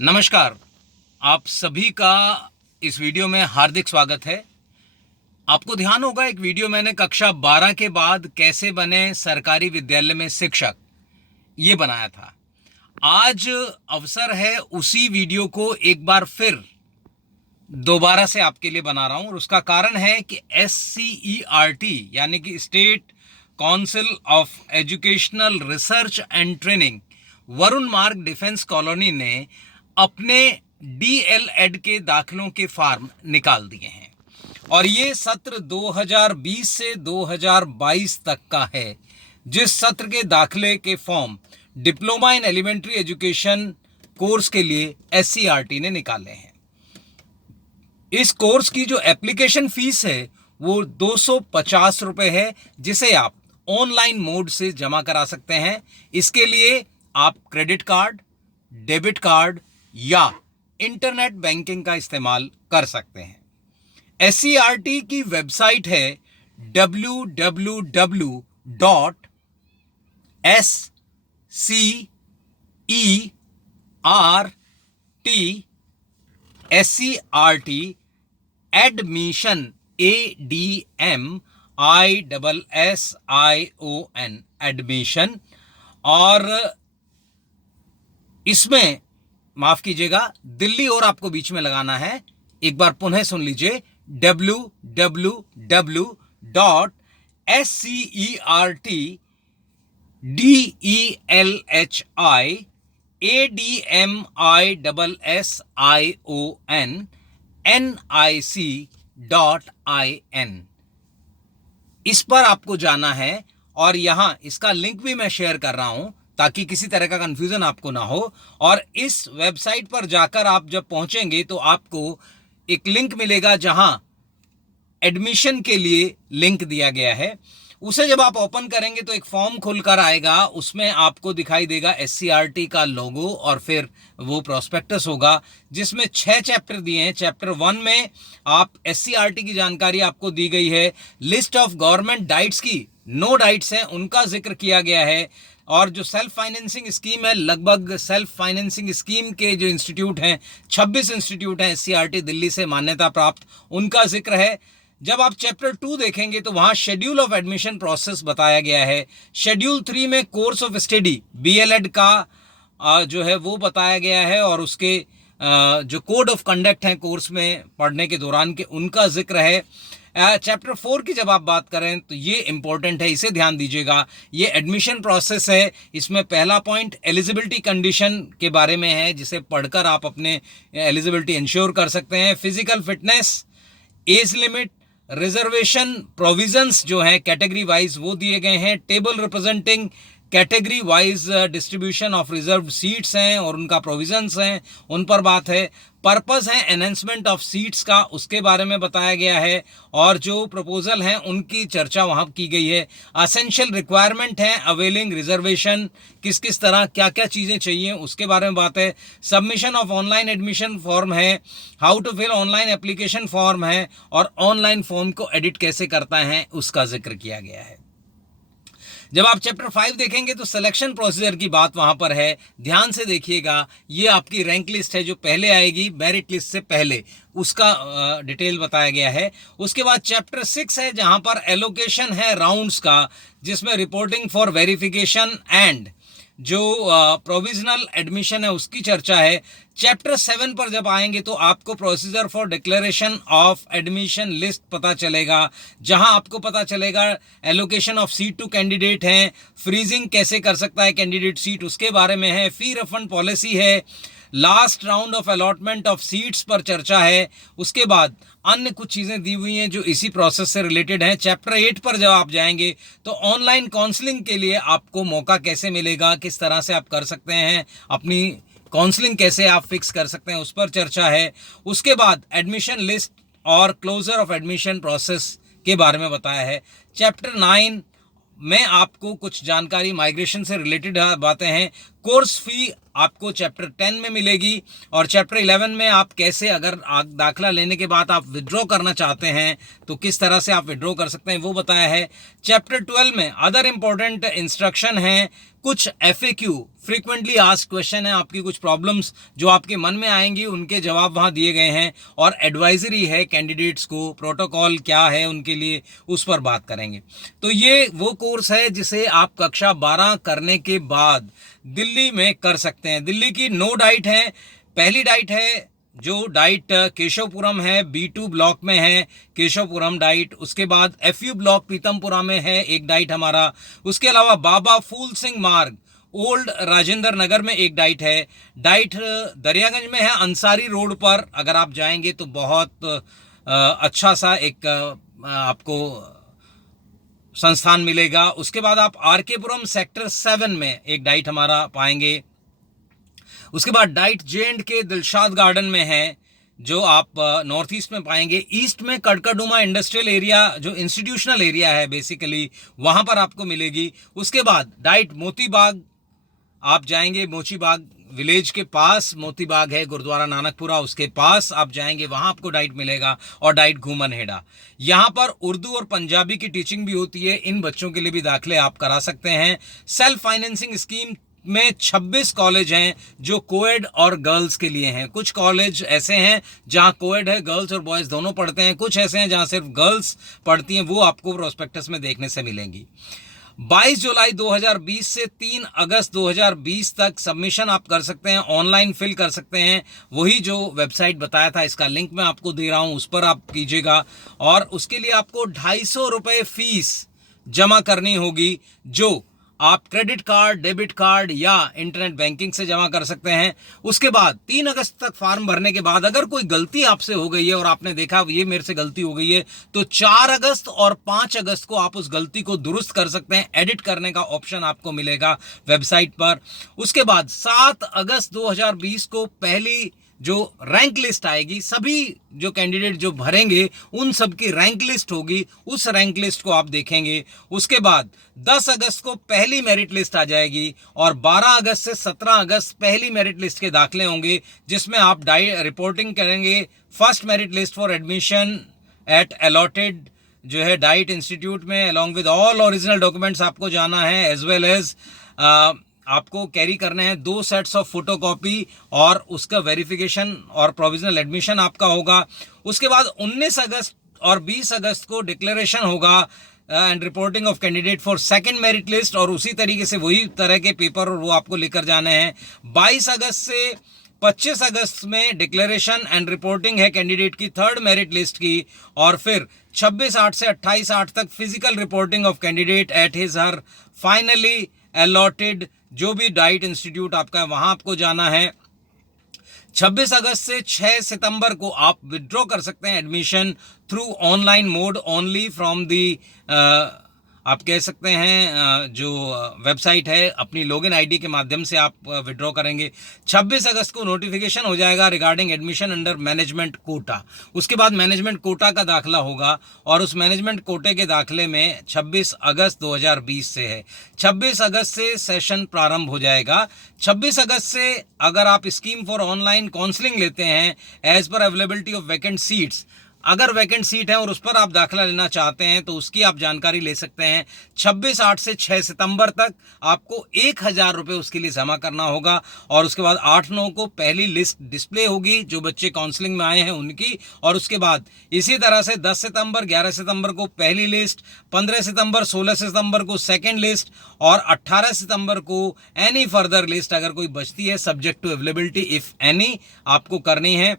नमस्कार। आप सभी का इस वीडियो में हार्दिक स्वागत है। आपको ध्यान होगा एक वीडियो मैंने कक्षा 12 के बाद कैसे बने सरकारी विद्यालय में शिक्षक ये बनाया था। आज अवसर है उसी वीडियो को एक बार फिर दोबारा से आपके लिए बना रहा हूं और उसका कारण है कि SCERT यानी कि state council of educational research and training Varun मार्ग डिफेंस कॉलोनी ने अपने DL.ED के दाखिलों के फॉर्म निकाल दिए हैं और ये सत्र 2020 से 2022 तक का है। जिस सत्र के दाखिले के form diploma in elementary education course के लिए SCERT ने निकाले हैं। इस कोर्स की जो एप्लीकेशन फीस है वो 250 रुपए है, जिसे आप ऑनलाइन मोड से जमा करा सकते हैं। इसके लिए आप क्रेडिट कार्ड, डेबिट कार्ड या इंटरनेट बैंकिंग का इस्तेमाल कर सकते हैं। SCERT की वेबसाइट है www.SCERT एडमिशन ADMISSION एडमिशन, और इसमें माफ कीजिएगा दिल्ली और आपको बीच में लगाना है। एक बार पुनः सुन लीजिए www.SCERT.DELHIADMISSION इस पर आपको जाना है और यहां इसका लिंक भी मैं शेयर कर रहा हूं ताकि किसी तरह का कंफ्यूजन आपको ना हो। और इस वेबसाइट पर जाकर आप जब पहुंचेंगे तो आपको एक लिंक मिलेगा जहां एडमिशन के लिए लिंक दिया गया है। उसे जब आप ओपन करेंगे तो एक फॉर्म खुलकर आएगा, उसमें आपको दिखाई देगा SCERT का लोगो और फिर वो प्रोस्पेक्टस होगा जिसमें 6 चैप्टर दिए हैं। चैप्टर 1 में आप SCERT की जानकारी आपको दी गई है। लिस्ट ऑफ गवर्नमेंट डाइट्स की 9 डाइट्स हैं उनका जिक्र किया गया है, और जो सेल्फ फाइनेंसिंग स्कीम है, लगभग सेल्फ फाइनेंसिंग स्कीम के जो इंस्टीट्यूट हैं 26 इंस्टीट्यूट हैं SCERT दिल्ली से मान्यता प्राप्त, उनका जिक्र है। जब आप चैप्टर 2 देखेंगे तो वहां शेड्यूल ऑफ एडमिशन प्रोसेस बताया गया है। शेड्यूल 3 में कोर्स ऑफ स्टडी BL.ED का जो है वो बताया गया है, और उसके जो कोड ऑफ कंडक्ट हैं कोर्स में पढ़ने के दौरान के उनका जिक्र है। चैप्टर 4 की जब आप बात करें तो ये इंपॉर्टेंट है, इसे ध्यान दीजिएगा। ये एडमिशन प्रोसेस है। इसमें पहला पॉइंट एलिजिबिलिटी कंडीशन के बारे में है, जिसे पढ़कर आप अपने एलिजिबिलिटी इंश्योर कर सकते हैं। Physical fitness, age limit, reservation provisions जो है कैटेगरी वाइज वो दिए गए हैं। Table representing category wise distribution of reserve seats हैं और उनका प्रोविजंस हैं, उन पर बात है। पर्पस है एनहेंसमेंट ऑफ सीट्स का, उसके बारे में बताया गया है, और जो प्रपोजल हैं उनकी चर्चा वहां की गई है। असेंशियल रिक्वायरमेंट है अवेलिंग रिजर्वेशन, किस किस तरह क्या क्या चीज़ें चाहिए उसके बारे में बात है। Submission of online admission form है, how to fill online application form है, और ऑनलाइन फॉर्म को एडिट कैसे करता है उसका जिक्र किया गया है। जब आप चैप्टर 5 देखेंगे तो सिलेक्शन प्रोसीजर की बात वहां पर है। ध्यान से देखिएगा, ये आपकी रैंक लिस्ट है जो पहले आएगी मेरिट लिस्ट से पहले, उसका डिटेल बताया गया है। उसके बाद चैप्टर 6 है जहां पर एलोकेशन है राउंड्स का, जिसमें रिपोर्टिंग फॉर वेरिफिकेशन एंड जो प्रोविजनल एडमिशन है उसकी चर्चा है। चैप्टर 7 पर जब आएंगे तो आपको procedure for declaration of admission list पता चलेगा, जहां आपको पता चलेगा allocation of seat to candidate हैं, फ्रीजिंग कैसे कर सकता है कैंडिडेट सीट उसके बारे में है, फी रिफंड पॉलिसी है, last round of allotment of seats पर चर्चा है। उसके बाद अन्य कुछ चीज़ें दी हुई हैं जो इसी प्रोसेस से रिलेटेड हैं। चैप्टर 8 पर जब आप जाएंगे तो ऑनलाइन काउंसलिंग के लिए आपको मौका कैसे मिलेगा, किस तरह से आप कर सकते हैं, अपनी काउंसलिंग कैसे आप फिक्स कर सकते हैं, उस पर चर्चा है। उसके बाद एडमिशन लिस्ट और क्लोजर ऑफ एडमिशन प्रोसेस के बारे में बताया है। चैप्टर 9 में आपको कुछ जानकारी माइग्रेशन से रिलेटेड बातें हैं। कोर्स फी आपको चैप्टर 10 में मिलेगी, और चैप्टर 11 में आप कैसे अगर दाखिला लेने के बाद आप विड्रॉ करना चाहते हैं तो किस तरह से आप विड्रॉ कर सकते हैं वो बताया है। चैप्टर 12 में अदर इंपॉर्टेंट इंस्ट्रक्शन हैं, कुछ FAQ फ्रीक्वेंटली आस्क्ड क्वेश्चन है, आपकी कुछ प्रॉब्लम्स जो आपके मन में आएंगी उनके जवाब वहाँ दिए गए हैं, और एडवाइजरी है कैंडिडेट्स को, प्रोटोकॉल क्या है उनके लिए, उस पर बात करेंगे। तो ये वो कोर्स है जिसे आप कक्षा 12 करने के बाद दिल्ली में कर सकते हैं। दिल्ली की 9 डाइट है। पहली डाइट है जो डाइट केशवपुरम है, B2 ब्लॉक में है केशवपुरम डाइट। उसके बाद FU ब्लॉक पीतमपुरा में है एक डाइट हमारा। उसके अलावा बाबा फूल सिंह मार्ग ओल्ड राजेंद्र नगर में एक डाइट है। डाइट दरियागंज में है अंसारी रोड पर, अगर आप जाएंगे तो बहुत अच्छा सा एक आपको संस्थान मिलेगा। उसके बाद आप RK पुरम सेक्टर 7 में एक डाइट हमारा पाएंगे। उसके बाद डाइट J&K दिलशाद गार्डन में है, जो आप नॉर्थ ईस्ट में पाएंगे। ईस्ट में कड़कड़डुमा इंडस्ट्रियल एरिया जो इंस्टीट्यूशनल एरिया है बेसिकली, वहां पर आपको मिलेगी। उसके बाद डाइट मोती बाग, आप जाएंगे मोची बाग विलेज के पास मोती बाग है, गुरुद्वारा नानकपुरा उसके पास आप जाएंगे, वहां आपको डाइट मिलेगा। और डाइट घूमन हेड़ा, यहाँ पर उर्दू और पंजाबी की टीचिंग भी होती है। इन बच्चों के लिए भी दाखिले आप करा सकते हैं। सेल्फ फाइनेंसिंग स्कीम में 26 कॉलेज हैं जो कोएड और गर्ल्स के लिए हैं। कुछ कॉलेज ऐसे हैं जहां कोएड है, गर्ल्स और बॉयज दोनों पढ़ते हैं। कुछ ऐसे हैं जहां सिर्फ गर्ल्स पढ़ती हैं, वो आपको प्रोस्पेक्टस में देखने से मिलेंगी। 22 जुलाई 2020 से 3 अगस्त 2020 तक सबमिशन आप कर सकते हैं, ऑनलाइन फिल कर सकते हैं। वही जो वेबसाइट बताया था, इसका लिंक मैं आपको दे रहा हूं, उस पर आप कीजिएगा। और उसके लिए आपको 250 रुपये फीस जमा करनी होगी, जो आप क्रेडिट कार्ड, डेबिट कार्ड या इंटरनेट बैंकिंग से जमा कर सकते हैं। उसके बाद 3 अगस्त तक फॉर्म भरने के बाद अगर कोई गलती आपसे हो गई है और आपने देखा ये मेरे से गलती हो गई है, तो 4 अगस्त और 5 अगस्त को आप उस गलती को दुरुस्त कर सकते हैं। एडिट करने का ऑप्शन आपको मिलेगा वेबसाइट पर। उसके बाद 7 अगस्त 2020 को पहली जो रैंक लिस्ट आएगी, सभी जो कैंडिडेट जो भरेंगे उन सब की रैंक लिस्ट होगी, उस रैंक लिस्ट को आप देखेंगे। उसके बाद 10 अगस्त को पहली मेरिट लिस्ट आ जाएगी, और 12 अगस्त से 17 अगस्त पहली मेरिट लिस्ट के दाखिले होंगे, जिसमें आप रिपोर्टिंग करेंगे। First merit list for admission eight allotted जो है डाइट इंस्टीट्यूट में, along with all original documents आपको जाना है, एज वेल एज आपको कैरी करने हैं 2 सेट्स ऑफ फोटोकॉपी, और उसका वेरिफिकेशन और प्रोविजनल एडमिशन आपका होगा। उसके बाद 19 अगस्त और 20 अगस्त को डिक्लेरेशन होगा and reporting of candidate for second merit list, और उसी तरीके से वही तरह के पेपर और वो आपको लेकर जाने हैं। 22 अगस्त से 25 अगस्त में डिक्लेरेशन एंड रिपोर्टिंग है कैंडिडेट की थर्ड मेरिट लिस्ट की, और फिर 26/8 से 28/8 तक physical reporting of candidate at his her finally allotted जो भी डाइट इंस्टीट्यूट आपका है, वहां आपको जाना है। 26 अगस्त से 6 सितंबर को आप विड्रॉ कर सकते हैं admission through online mode only from the आप कह सकते हैं जो वेबसाइट है, अपनी लॉगिन आईडी के माध्यम से आप विड्रॉ करेंगे। 26 अगस्त को नोटिफिकेशन हो जाएगा regarding admission under management quota. उसके बाद मैनेजमेंट कोटा का दाखिला होगा, और उस मैनेजमेंट कोटे के दाखिले में 26 अगस्त 2020 से है। 26 अगस्त से सेशन प्रारंभ हो जाएगा। 26 अगस्त से अगर आप स्कीम फॉर ऑनलाइन काउंसलिंग लेते हैं as per availability of vacant seats, अगर वैकेंट सीट है और उस पर आप दाखिला लेना चाहते हैं तो उसकी आप जानकारी ले सकते हैं। 26/8 से 6 सितंबर तक आपको 1000 रुपये उसके लिए जमा करना होगा, और उसके बाद 8/9 को पहली लिस्ट डिस्प्ले होगी जो बच्चे काउंसलिंग में आए हैं उनकी, और उसके बाद इसी तरह से 10 सितंबर 11 सितंबर को पहली लिस्ट, 15 सितंबर 16 सितंबर को सेकेंड लिस्ट, और 18 सितंबर को एनी फर्दर लिस्ट अगर कोई बचती है subject to availability if any आपको करनी है।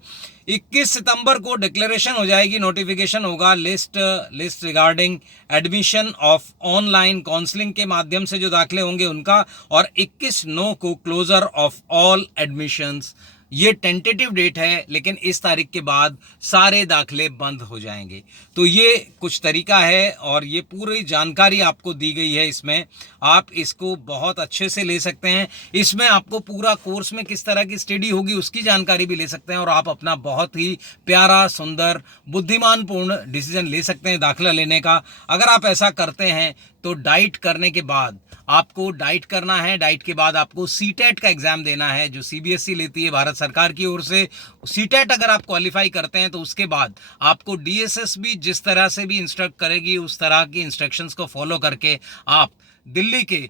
21 सितंबर को डिक्लेरेशन हो जाएगी, नोटिफिकेशन होगा list regarding admission of online counselling के माध्यम से जो दाखिले होंगे उनका, और 21/9 को क्लोजर ऑफ ऑल एडमिशंस। ये टेंटेटिव डेट है, लेकिन इस तारीख के बाद सारे दाखिले बंद हो जाएंगे। तो ये कुछ तरीका है, और ये पूरी जानकारी आपको दी गई है इसमें, आप इसको बहुत अच्छे से ले सकते हैं। इसमें आपको पूरा कोर्स में किस तरह की स्टडी होगी उसकी जानकारी भी ले सकते हैं, और आप अपना बहुत ही प्यारा, सुंदर, बुद्धिमानपूर्ण डिसीजन ले सकते हैं दाखिला लेने का। अगर आप ऐसा करते हैं तो डाइट करने के बाद आपको डाइट करना है, डाइट के बाद आपको सीटेट का एग्जाम देना है जो सीबीएसई लेती है भारत सरकार की ओर से। सीटेट अगर आप क्वालिफाई करते हैं तो उसके बाद आपको डीएसएस भी जिस तरह से भी इंस्ट्रक्ट करेगी उस तरह की इंस्ट्रक्शंस को फॉलो करके आप दिल्ली के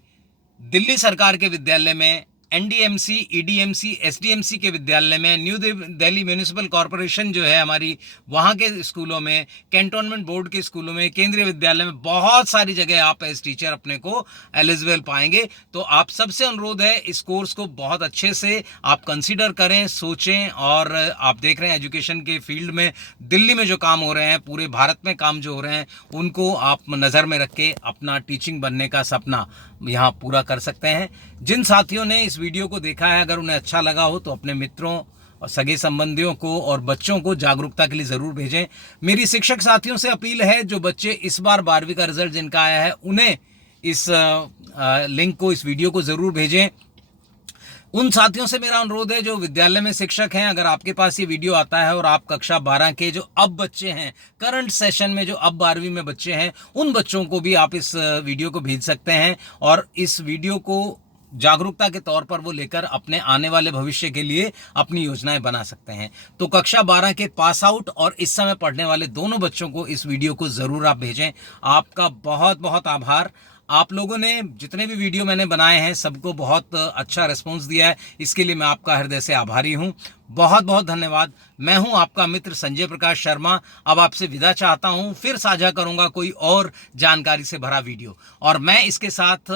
दिल्ली सरकार के विद्यालय में, एनडीएमसी, ईडीएमसी, एसडीएमसी के विद्यालय में, न्यू दिल्ली म्यूनिसिपल कॉरपोरेशन जो है हमारी, वहाँ के स्कूलों में, कैंटोनमेंट बोर्ड के स्कूलों में, केंद्रीय विद्यालय में, बहुत सारी जगह आप एज टीचर अपने को एलिजिबल पाएंगे। तो आप सबसे अनुरोध है इस कोर्स को बहुत अच्छे से आप कंसीडर करें, सोचें। और आप देख रहे हैं एजुकेशन के फील्ड में दिल्ली में जो काम हो रहे हैं, पूरे भारत में काम जो हो रहे हैं, उनको आप नज़र में रख के अपना टीचिंग बनने का सपना यहाँ पूरा कर सकते हैं। जिन साथियों ने इस वीडियो को देखा है, अगर उन्हें अच्छा लगा हो तो अपने मित्रों और सगे संबंधियों को और बच्चों को जागरूकता के लिए ज़रूर भेजें। मेरी शिक्षक साथियों से अपील है, जो बच्चे इस बार 12वीं का रिजल्ट जिनका आया है, उन्हें इस लिंक को, इस वीडियो को ज़रूर भेजें। उन साथियों से मेरा अनुरोध है जो विद्यालय में शिक्षक हैं, अगर आपके पास ये वीडियो आता है और आप कक्षा 12 के जो अब बच्चे हैं, करंट सेशन में जो अब 12वीं में बच्चे हैं, उन बच्चों को भी आप इस वीडियो को भेज सकते हैं और इस वीडियो को जागरूकता के तौर पर वो लेकर अपने आने वाले भविष्य के लिए अपनी योजनाएं बना सकते हैं। तो कक्षा 12 के पास आउट और इस समय पढ़ने वाले दोनों बच्चों को इस वीडियो को ज़रूर आप भेजें। आपका बहुत बहुत आभार। आप लोगों ने जितने भी वीडियो मैंने बनाए हैं, सबको बहुत अच्छा रिस्पॉन्स दिया है, इसके लिए मैं आपका हृदय से आभारी हूं। बहुत बहुत धन्यवाद। मैं हूं आपका मित्र संजय प्रकाश शर्मा। अब आपसे विदा चाहता हूं, फिर साझा करूंगा कोई और जानकारी से भरा वीडियो, और मैं इसके साथ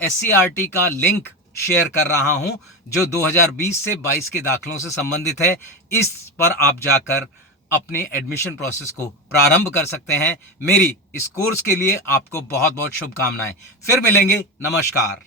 SCERT का लिंक शेयर कर रहा हूं जो 2020 से 22 के दाखिलों से संबंधित है। इस पर आप जाकर अपने एडमिशन प्रोसेस को प्रारंभ कर सकते हैं। मेरी इस कोर्स के लिए आपको बहुत बहुत शुभकामनाएं। फिर मिलेंगे। नमस्कार।